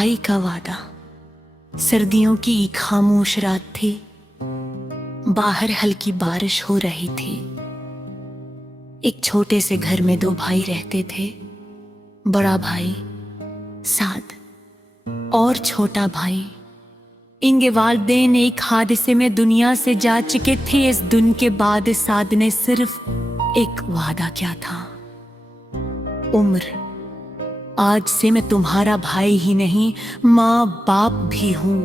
भाई का वादा। सर्दियों की खामोश रात थी, बाहर हल्की बारिश हो रही थी। एक छोटे से घर में दो भाई रहते थे, बड़ा भाई साद और छोटा भाई। इनके वालिदैन एक हादसे में दुनिया से जा चुके थे। इस दिन के बाद साद ने सिर्फ एक वादा किया था, उम्र, आज से मैं तुम्हारा भाई ही नहीं, माँ बाप भी हूं।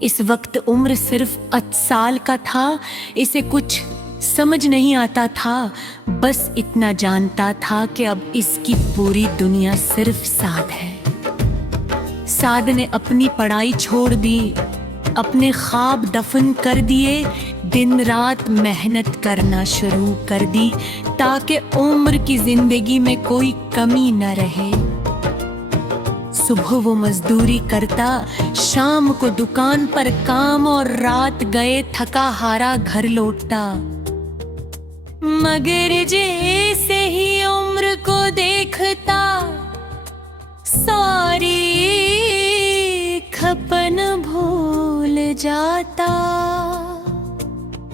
इस वक्त उम्र सिर्फ 8 साल का था। इसे कुछ समझ नहीं आता था, बस इतना जानता था कि अब इसकी पूरी दुनिया सिर्फ साद है। साद ने अपनी पढ़ाई छोड़ दी, अपने ख्वाब दफन कर दिए, दिन रात मेहनत करना शुरू कर दी ताकि उम्र की जिंदगी में कोई कमी न रहे। सुबह वो मजदूरी करता, शाम को दुकान पर काम और रात गए थका हारा घर लौटता। मगर जैसे ही उम्र को देखता, सारी खपन भूल जाता।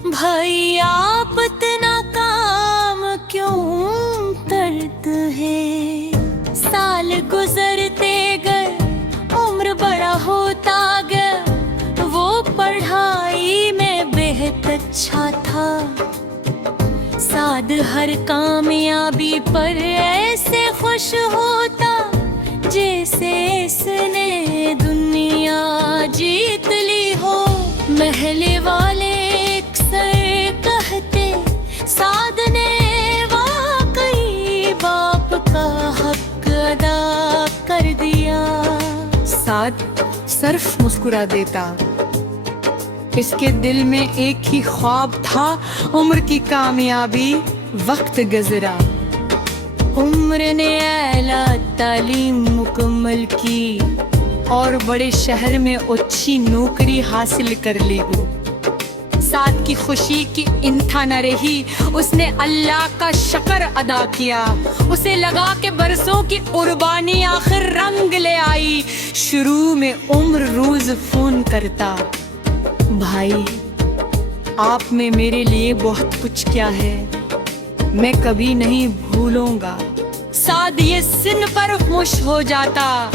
भाई आप इतना काम क्यों करते हैं? साल गुजरते गए, उम्र बड़ा होता गया। वो पढ़ाई में बेहद अच्छा था। साद हर कामयाबी पर ऐसे खुश होता जैसे इसने दुनिया जीत ली हो। महले वाले अक्सर कहते, साद ने वाकई बाप का हक अदा कर दिया। साद सिर्फ मुस्कुरा देता। इसके दिल में एक ही ख्वाब था, उम्र की कामयाबी। वक्त गुजरा, उम्र ने आला तालीम मुकम्मल की और बड़े शहर में अच्छी नौकरी हासिल कर ली। वो साद की खुशी की इंतहा न रही। उसने अल्लाह का शुक्र अदा किया। उसे लगा कि बरसों की कुर्बानी आखिर रंग ले आई। शुरू में उम्र रोज फोन करता, भाई आपने मेरे लिए बहुत कुछ किया है, मैं कभी नहीं भूलूंगा। साद ये सुन पर खुश हो जाता,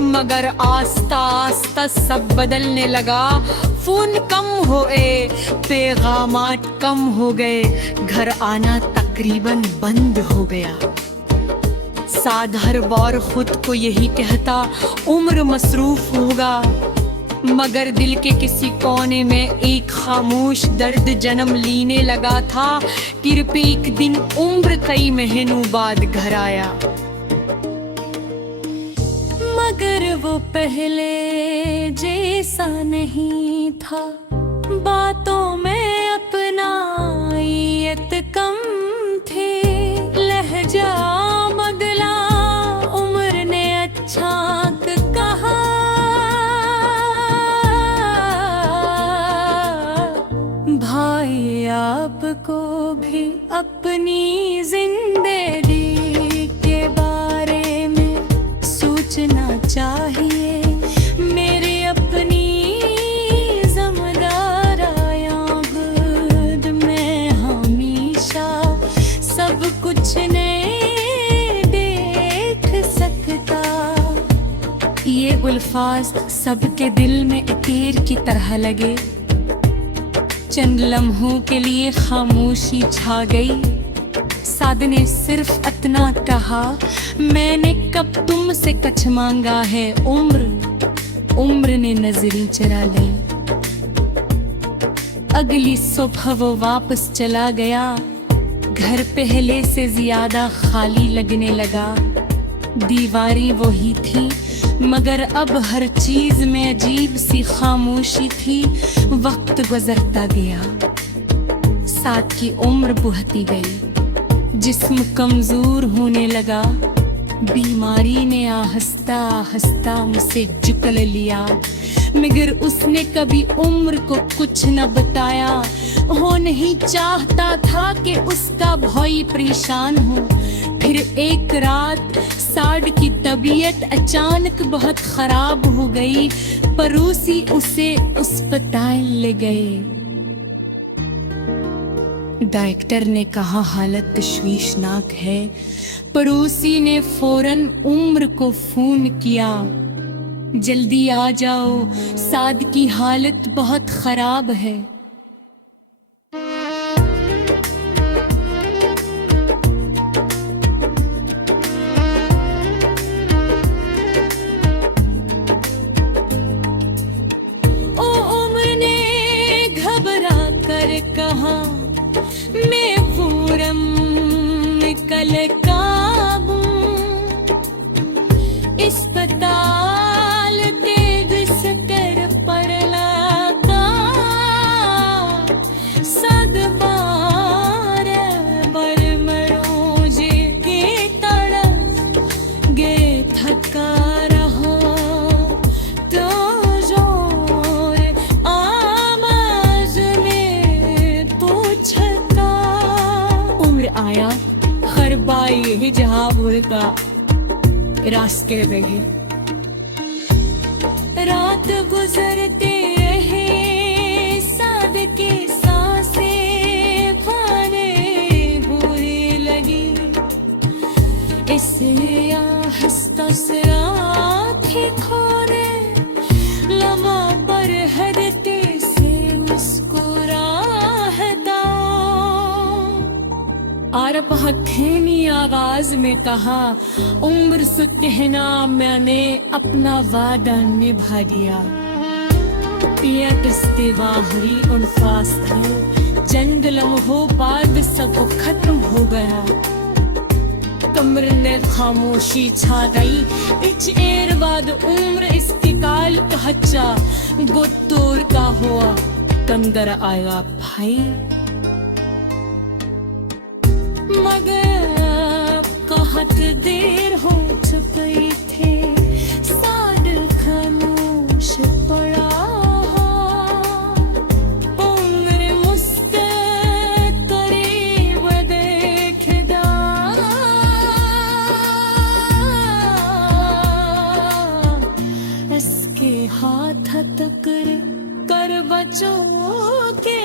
मगर आस्ता आस्ता सब बदलने लगा। फोन कम हुए, पैगामात कम हो गए, घर आना तकरीबन बंद हो गया। साद हर बार खुद को यही कहता, उम्र मसरूफ होगा, मगर दिल के किसी कोने में एक खामोश दर्द जन्म लेने लगा था। फिर एक दिन उम्र कई महीनों बाद घर आया, मगर वो पहले जैसा नहीं था। बातों में अपनायत कम थे, लहजा बदला, उम्र ने अच्छा कहा। भाई आपको भी अपनी जिंदगी के बारे में सोचना चाहिए। मेरे अपनी ज़िम्मेदार आयाबद में हमेशा सब कुछ नहीं देख सकता। ये अल्फाज सबके दिल में तीर की तरह लगे। चंद लम्हों के लिए खामोशी छा गई। साद ने सिर्फ इतना कहा, मैंने कब तुमसे कुछ मांगा है उम्र ने नजरें चुरा ली। अगली सुबह वो वापस चला गया। घर पहले से ज्यादा खाली लगने लगा। दीवारें वही थी, मगर अब हर चीज में अजीब सी खामोशी थी। वक्त गुजरता गया, साद की उम्र बढ़ती गई, जिस्म कमजोर होने लगा। बीमारी ने आहिस्ता आहिस्ता मुझसे जुकल लिया, मगर उसने कभी उम्र को कुछ न बताया। वो नहीं चाहता था कि उसका भाई परेशान हो। फिर एक रात साड की तबीयत अचानक बहुत खराब हो गई। पड़ोसी उसे अस्पताल ले गए। डॉक्टर ने कहा हालत तशवीशनाक है। पड़ोसी ने फौरन उम्र को फोन किया, जल्दी आ जाओ, साद की हालत बहुत खराब है। ओ उम्र ने घबरा कर कहा, मैं पूरम कल काबू, अस्पताल तेग सकर पर लगा, सद बार बर मरोजे के तड़फ गे थका रहा, तो जोर आवाज में पूछता, उम्र आया खरबाई जहाँ बोलता रास्ते रहे। रात गुजरते रहे, साद के सांसें खाने बुरी लगी। इसलिए हंसता सरा आँखें खोले, लबों पर हदते से मुस्कुराहता। आरप हथेनी आवाज में कहा, उम्र से कहना मैंने अपना वादा निभा दिया। पियत इस्तिवाहरी उनफास थे, जंग लम्हों बाद सब खत्म हो गया। कमर ने खामोशी छा गई। इच एर बाद उम्र इस्तिकाल कहचा, गोतोर का हुआ कंदर आया भाई। मगर कहत देर हो चुकी थे, साद खामोश पड़ा। उम्र मुस्के करीब देखदा, इसके हाथ तक कर बचों के